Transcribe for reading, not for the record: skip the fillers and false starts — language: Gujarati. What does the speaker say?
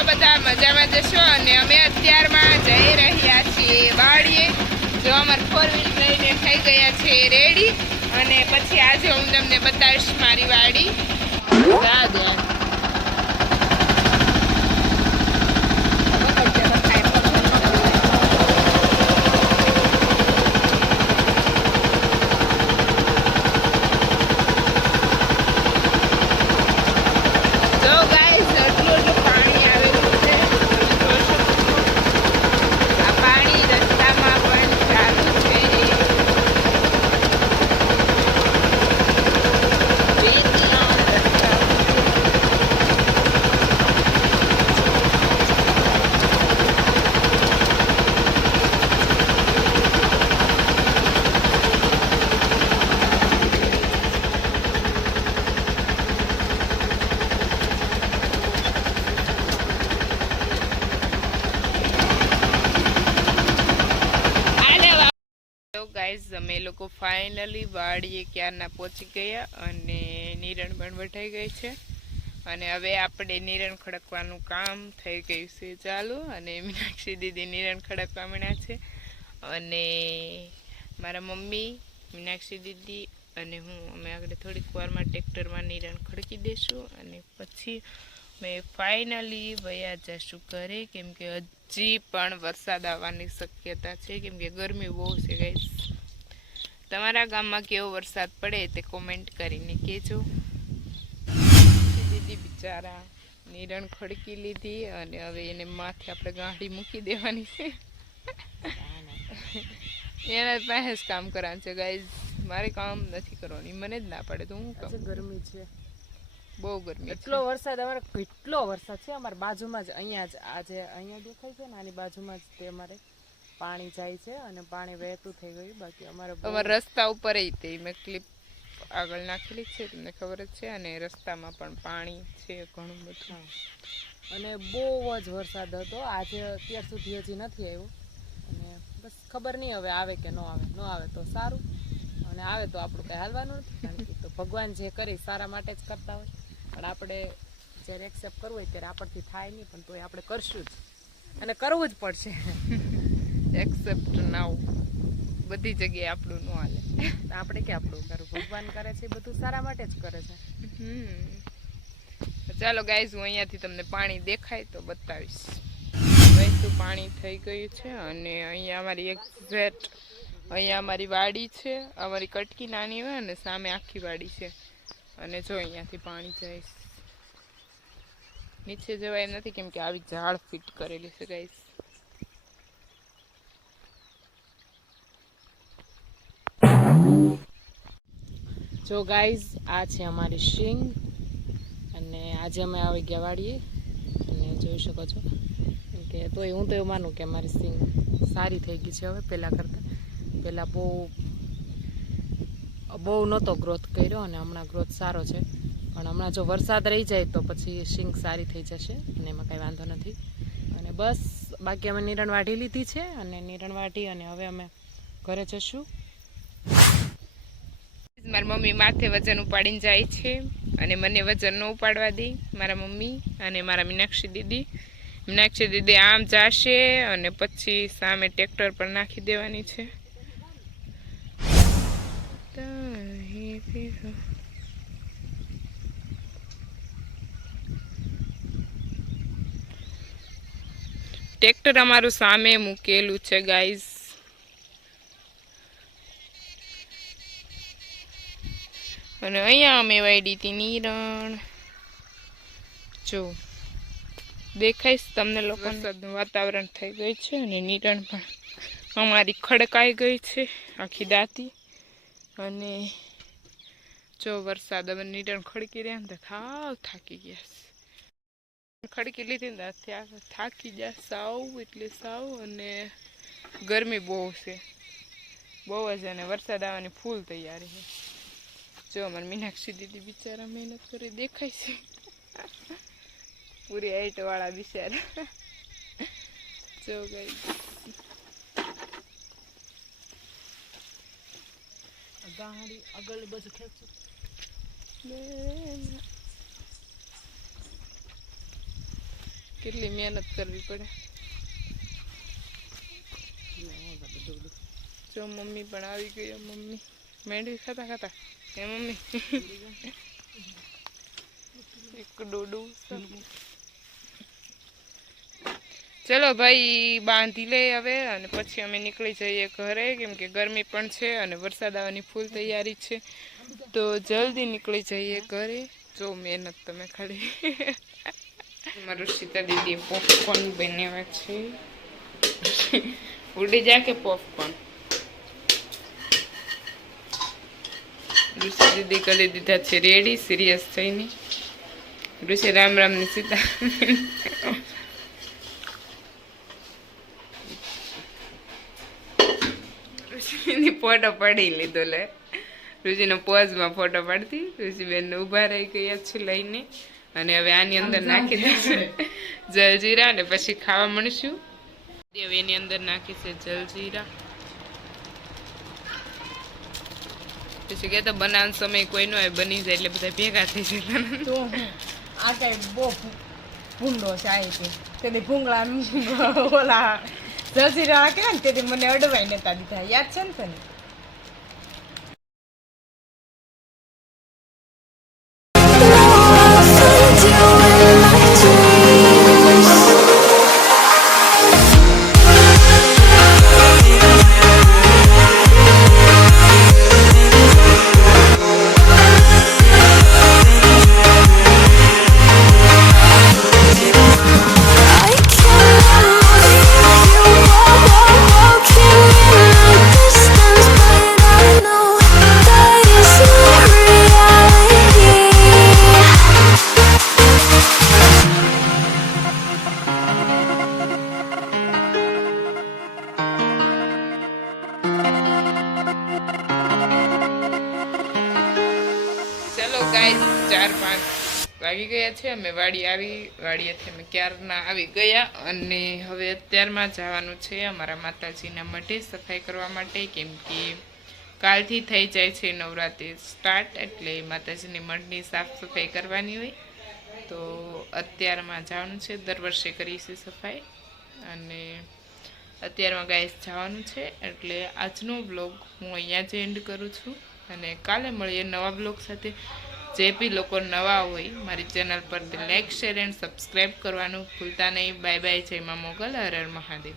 છો બધા? મજામાં જશો? અને અમે અત્યારમાં જઈ રહ્યા છીએ વાડીએ. જો અમારે 4 વ્હીલ લઈને થઈ ગયા છે રેડી, અને પછી આજે હું તમને બતાવીશ મારી વાડી. ગાઈઝ અમે લોકો ફાઇનલી વાડીએ ક્યારના પહોંચી ગયા અને નિરણ પણ વઢાઈ ગઈ છે, અને હવે આપણે નિરણ ખડકવાનું કામ થઈ ગયું છે ચાલુ. અને મીનાક્ષી દીદી નિરણ ખડકવા માંડ્યા છે, અને મારા મમ્મી, મીનાક્ષી દીદી અને હું અમે આગળ થોડીક વારમાં ટ્રેક્ટરમાં નિરણ ખડકી દઈશું, અને પછી મેં ફાઇનલી વયા જશું ઘરે, કેમ કે હજી પણ વરસાદ આવવાની શક્યતા છે, કેમ કે ગરમી બહુ છે ગાઈસ. તમારા ગામમાં કેવો વરસાદ પડે તે કોમેન્ટ કરીને કહેજો. દીદી બિચારા નિરણ ખડકી લીધી, અને હવે એને માથે આપણે ગાંઠી મૂકી દેવાની છે. એના પાસે જ કામ કરવાનું છે ગાઈઝ, મારે કામ નથી કરવાની, મને જ ના પડે તો હું કામ. ગરમી છે, બહુ ગરમી. એટલો વરસાદ, અમારે કેટલો વરસાદ છે. અમારે બાજુમાં જ અહીંયા જ આજે અહીંયા દેખાય છે ને, આની બાજુમાં જ તે અમારે પાણી જાય છે, અને પાણી વહેતું થઈ ગયું. બાકી અમારે રસ્તા ઉપર તે મેં ક્લિપ આગળ નાખેલી છે, તમને ખબર જ છે. અને રસ્તામાં પણ પાણી છે ઘણું બધું, અને બહુ જ વરસાદ હતો આજે. અત્યાર સુધી હજી નથી આવ્યો, અને બસ ખબર નહીં હવે આવે કે ન આવે. ન આવે તો સારું, અને આવે તો આપણું કંઈ હાલવાનું નથી, કારણ કે તો ભગવાન જે કરે સારા માટે જ કરતા હોય. પણ આપણે જ્યારે એક્સેપ્ટ કરવું હોય ત્યારે આપણથી થાય નહીં, પણ તોય આપણે કરશું જ, અને કરવું જ પડશે. એક્સેપ્ટ નાવ બધી જગ્યાએ આપણું ન હાલે. આપણે કે આપણું કરવું, ભગવાન કરે છે એ બધું સારા માટે જ કરે છે. ચાલો ગાઈઝ, હું અહીંયાથી તમને પાણી દેખાય તો બતાવીશ. વહેતું પાણી થઈ ગયું છે, અને અહીંયા અમારી એક્ઝેક્ટ અહીંયા અમારી વાડી છે. અમારી કટકી નાની હોય અને સામે આખી વાડી છે, અને જો અહીંયાથી પાણી જાય. નીચે જવાય નથી, કેમ કે આવી ઝાડ ફિટ કરેલી છે ગાઈઝ. જો ગાઈઝ, આ છે અમારી શીંગ, અને આજે અમે આવી ગયા વાડીએ, અને જોઈ શકો છો કે તોય હું તો એવું માનું કે અમારી શીંગ સારી થઈ ગઈ છે હવે પહેલાં કરતાં. પહેલાં બહુ નહોતો ગ્રોથ કર્યો, અને હમણાં ગ્રોથ સારો છે. પણ હમણાં જો વરસાદ રહી જાય તો પછી શીંગ સારી થઈ જશે, અને એમાં કાંઈ વાંધો નથી. અને બસ બાકી અમે નિરણ વાઢી લીધી છે, અને નિરણ વાઢી અને હવે અમે ઘરે જશું. મારી મમ્મી માથે વજન ઉપાડીને જાય છે, અને મને વજન ન ઉપાડવા દે મારા મમ્મી અને મારા મીનાક્ષી દીદી. મીનાક્ષી દીદી આમ જાશે, અને પછી સામે ટ્રેક્ટર પર નાખી દેવાની છે. ટ્રેક્ટર અમારું સામે મૂકેલું છે ગાઈઝ. અને અહીંયા અમે વાડી હતી નિરણ. જો દેખાઈશ તમને લોકો, વરસાદનું વાતાવરણ થઈ ગયું છે, અને નિરણ પણ અમારી ખડકાઈ ગઈ છે આખી દાંતી. અને જો વરસાદ હવે નિરણ ખડકી રહ્યા ને તો થાકી ગયા. ખડકી લીધી ને થાકી ગયા સાવ, એટલે સાવ. અને ગરમી બહુ છે, બહુ જ, અને વરસાદ આવવાની ફૂલ તૈયારી છે. જો અમારે મીનાક્ષી દીદી બિચારા મહેનત કરી દેખાય છે, પૂરી હાઈટ વાળા બિચારા. જો ગઈ ગાડી આગળ બધું ખેંચો. કેટલી મહેનત કરવી પડે. જો મમ્મી પણ આવી ગઈ. મમ્મી મેંડી ખાતા ખાતા એ મમ્મી એક ડોડું. ચલો ભાઈ બાંધી લે હવે અને પછી અમે નીકળી જઈએ ઘરે, કેમ કે ગરમી પણ છે અને વરસાદ આવવાની ફૂલ તૈયારી છે, તો જલ્દી નીકળી જઈએ ઘરે. જો મહેનત તમે ખાલી. મારું સીતા દીદી પોપકોર્ન બનાવ્યા છે. ઉડી જા કે પોપકોર્ન. ઋષિ દીદી કરી દીધા છે રેડી, સિરિયસ થઈને. ઋષિ રામ રામ ની સીતા. ઋષિની ફોટો પડી લીધો. લે ઋષિનો પોઝમાં ફોટો પાડતી. ઋષિબેન ઊભા રહી ગયા છે લઈને, અને હવે આની અંદર નાખી દઈશું જલજીરા અને પછી ખાવા મળશું. હવે એની અંદર નાખી છે જલજીરા. પછી કે તો બનાવવાનો સમય કોઈ ન હોય, બની જાય એટલે બધા ભેગા થઈ જાય. તો આ કઈ બહુ ભૂંડો છે. આ તેથી ભૂંગળા ઓલા જલજીરા કે ને તેથી મને અડવાઈ નતા દીધા. યાદ છે ને તને? ચલો ગાઈસ 4-5 વાગી ગયા છે. અમે વાડીએથી અમે ક્યારના આવી ગયા અને હવે અત્યારમાં જવાનું છે અમારા માતાજીના મઢે સફાઈ કરવા માટે, કેમ કે કાલથી થઈ જાય છે નવરાત્રિ સ્ટાર્ટ, એટલે માતાજીની મઢની સાફ સફાઈ કરવાની હોય. તો અત્યારમાં જવાનું છે. દર વર્ષે કરીશું સફાઈ અને અત્યારમાં ગાઈસ જવાનું છે. એટલે આજનો બ્લોગ હું અહીંયા જ એન્ડ કરું છું અને કાલે મળીએ નવા બ્લોગ સાથે. જે બી લોકો નવા હોય મારી ચેનલ પર લાઈક, શેર એન્ડ સબસ્ક્રાઈબ કરવાનું ભૂલતા નહીં. Bye bye. જય મા મોગલ. હર હર મહાદેવ.